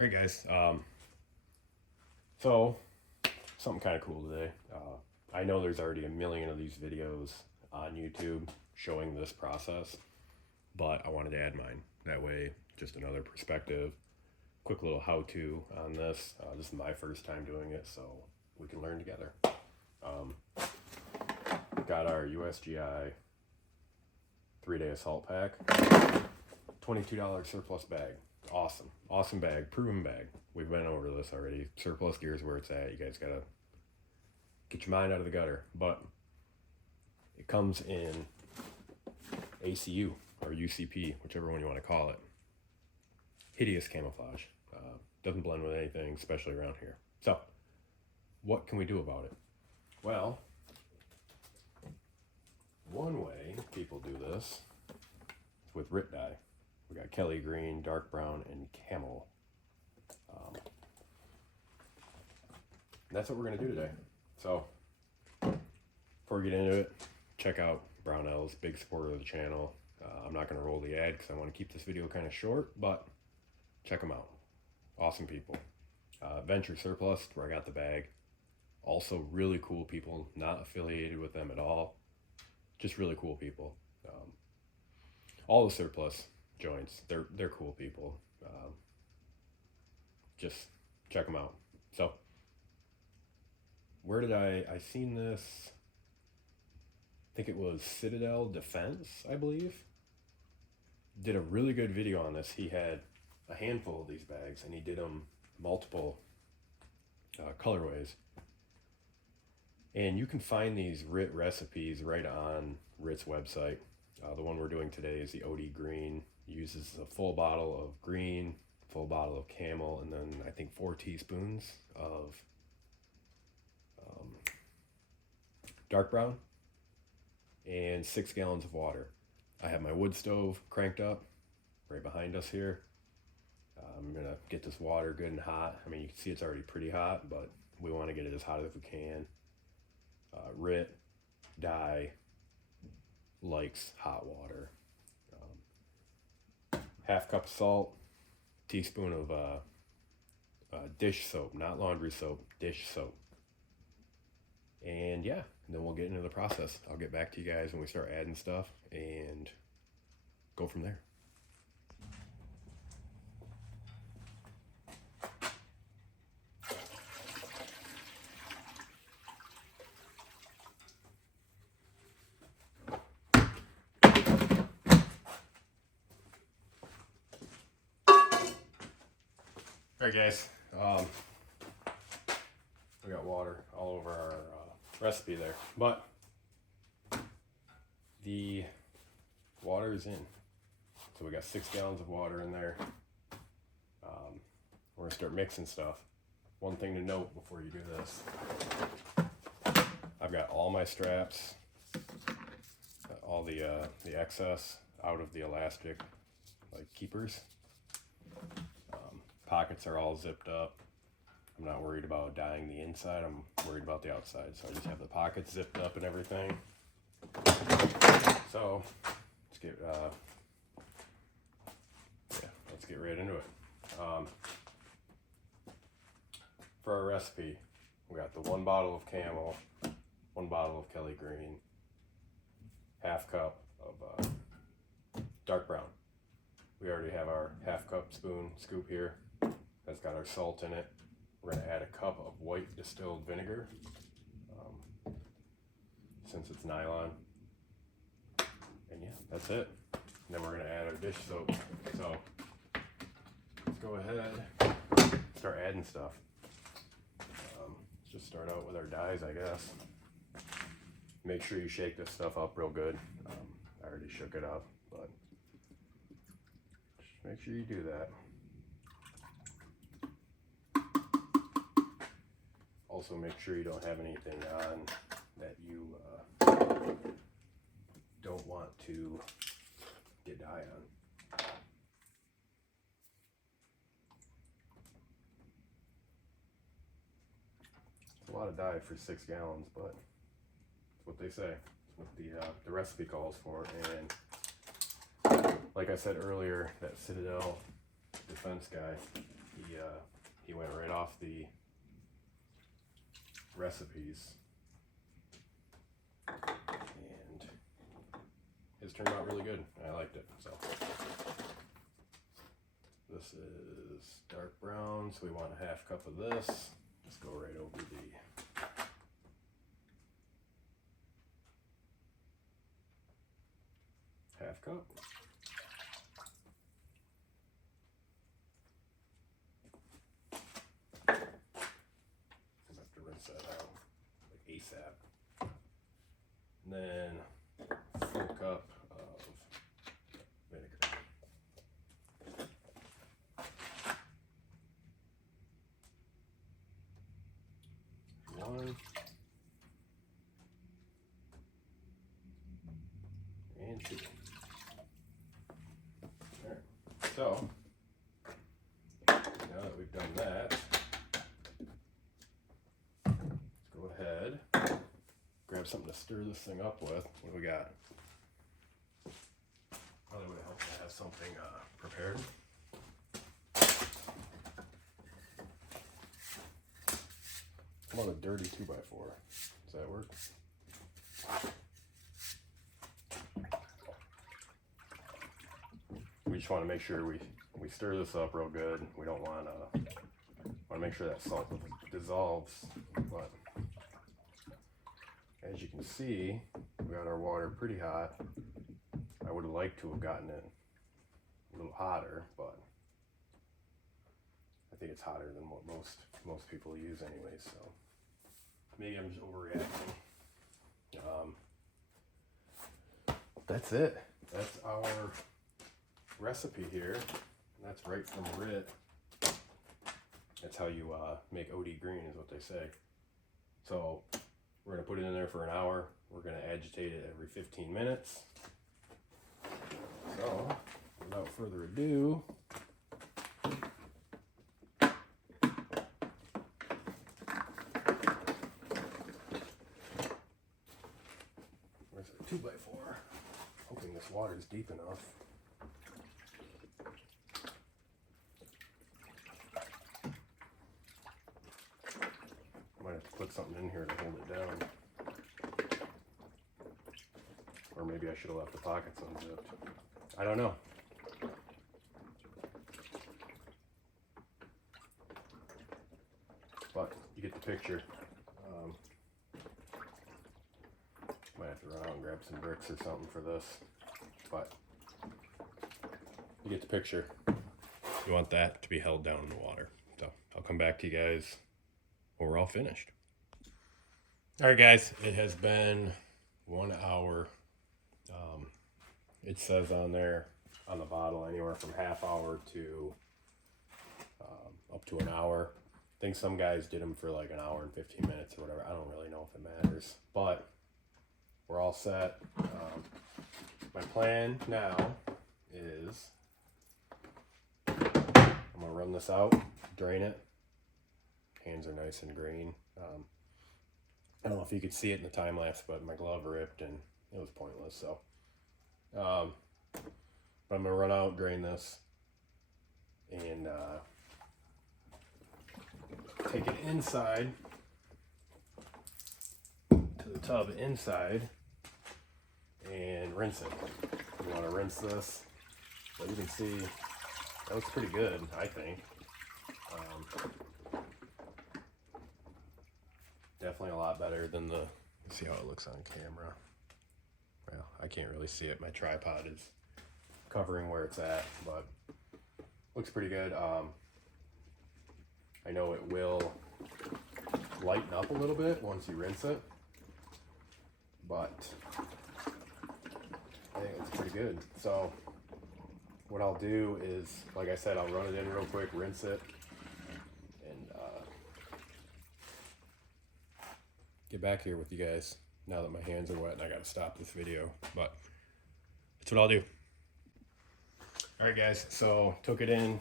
All right, guys. So something kind of cool today. I know there's already a million of these videos on YouTube showing this process, but I wanted to add mine. That way, just another perspective. Quick little how-to on this. This is my first time doing it, so we can learn together. Um, got our USGI 3-day assault pack. $22 surplus bag. Awesome bag, proven bag. We've been over this already. Surplus gear is where it's at. You guys gotta get your mind out of the gutter. But it comes in ACU or UCP, whichever one you want to call it. Hideous camouflage. Doesn't blend with anything, especially around here. So, what can we do about it? Well, one way people do this is with RIT dye. We got Kelly green, dark brown, and camel. That's what we're going to do today. So, before we get into it, check out Brownells, big supporter of the channel. I'm not going to roll the ad because I want to keep this video kind of short, but check them out. Awesome people. Venture Surplus, where I got the bag. Also really cool people, not affiliated with them at all. Just really cool people. All the Surplus joints, they're cool people. Just check them out. So, where did I seen this? I think it was Citadel Defense, I believe. Did a really good video on this. He had a handful of these bags and he did them multiple colorways. And you can find these RIT recipes right on RIT's website. The one we're doing today is the OD Green. Uses a full bottle of green, full bottle of camel, and then I think 4 teaspoons of dark brown and 6 gallons of water. I have my wood stove cranked up right behind us here. I'm gonna get this water good and hot. I mean, you can see it's already pretty hot, but we want to get it as hot as we can. RIT dye likes hot water. Half cup of salt, teaspoon of dish soap, not laundry soap, dish soap. And yeah, then we'll get into the process. I'll get back to you guys when we start adding stuff and go from there. All right, guys. We got water all over our recipe there, but the water is in. So we got 6 gallons of water in there. We're gonna start mixing stuff. One thing to note before you do this, I've got all my straps, all the excess out of the elastic, like keepers. Pockets are all zipped up. I'm not worried about dyeing the inside, I'm worried about the outside. So I just have the pockets zipped up and everything. So let's get right into it. For our recipe, we got the 1 bottle of camel, 1 bottle of Kelly green, half cup of dark brown. We already have our half cup spoon scoop here. That's got our salt in it. We're gonna add a cup of white distilled vinegar, since it's nylon. And yeah, that's it. And then we're gonna add our dish soap. So let's go ahead, start adding stuff. Let's just start out with our dyes, I guess. Make sure you shake this stuff up real good. I already shook it up, but just make sure you do that. Also make sure you don't have anything on that you don't want to get dye on. It's a lot of dye for 6 gallons, but it's what they say. It's what the recipe calls for. And like I said earlier, that Citadel Defense guy, he went right off the recipes, and it's turned out really good. I liked it. So this is dark brown, so we want a half cup of this. Let's go right over the half cup. I have to rinse that out like ASAP. And then full cup of vinegar. One. And two. Alright, so now that we've done that, let's go ahead, grab something to stir this thing up with. What do we got? Probably would help to have something prepared. How about a dirty 2x4? Does that work? We just want to make sure we stir this up real good. We don't want to make sure that salt dissolves. But as you can see, we got our water pretty hot. I would have liked to have gotten it a little hotter, but I think it's hotter than what most people use anyway. So maybe I'm just overreacting. That's it. That's our recipe here. That's right from RIT. That's how you make OD green, is what they say. So we're gonna put it in there for an hour. We're gonna agitate it every 15 minutes. So without further ado, where's our 2x4? Hoping this water is deep enough. Might have to put something in here to hold it down. Or maybe I should have left the pockets unzipped. I don't know. But you get the picture. Might have to run out and grab some bricks or something for this. But you get the picture. You want that to be held down in the water. So I'll come back to you guys when we're all finished. All right, guys, it has been 1 hour. It says on there, on the bottle, anywhere from half hour to up to an hour. I think some guys did them for like an hour and 15 minutes or whatever. I don't really know if it matters, but we're all set. My plan now is I'm gonna run this out, drain it. Hands are nice and green. I don't know if you could see it in the time lapse, but my glove ripped and it was pointless. So, but I'm gonna run out, drain this, and take it inside to the tub inside and rinse it. You want to rinse this, but you can see that looks pretty good, I think. Definitely a lot better than the, let's see how it looks on camera. Well, I can't really see it. My tripod is covering where it's at, but looks pretty good. I know it will lighten up a little bit once you rinse it, but I think it's pretty good. So what I'll do is, like I said, I'll run it in real quick, rinse it, and get back here with you guys now that my hands are wet and I gotta stop this video, but that's what I'll do. All right, guys, so took it in,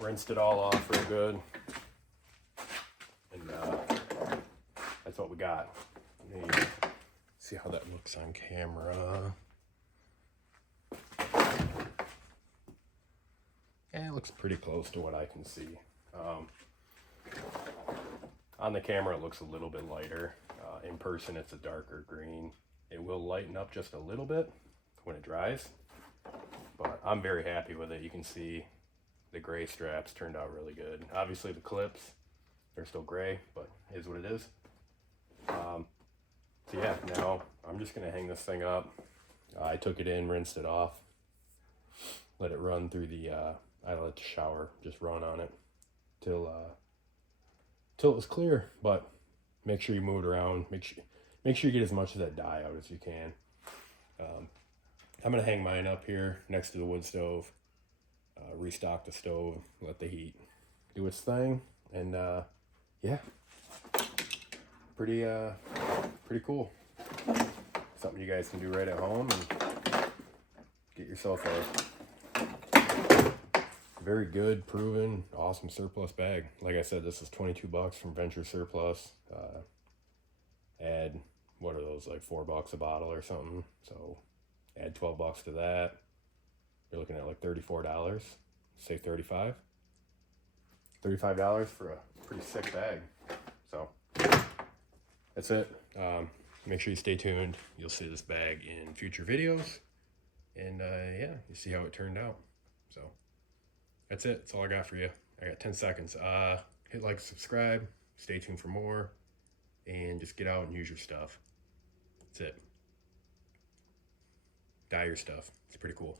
rinsed it all off real good, and that's what we got. Let me see how that looks on camera. And it looks pretty close to what I can see. On the camera, it looks a little bit lighter. In person, it's a darker green. It will lighten up just a little bit when it dries, but I'm very happy with it. You can see the gray straps turned out really good. Obviously, the clips, they're still gray, but it is what it is. So yeah, now I'm just gonna hang this thing up. I took it in, rinsed it off, let it run through the, I let the shower just run on it till it was clear, but make sure you move it around. Make sure you get as much of that dye out as you can. I'm gonna hang mine up here next to the wood stove, restock the stove, let the heat do its thing, and yeah, pretty cool. Something you guys can do right at home and get yourself a very good, proven, awesome surplus bag. Like I said, this is 22 bucks from Venture Surplus. Add, what are those, like $4 a bottle or something? So add 12 bucks to that. You're looking at like $34. Say $35 for a pretty sick bag. So that's it. Make sure you stay tuned. You'll see this bag in future videos. And yeah, you see how it turned out. So that's it. That's all I got for you. I got 10 seconds. Hit like, subscribe, stay tuned for more, and just get out and use your stuff. That's it. Dye your stuff. It's pretty cool.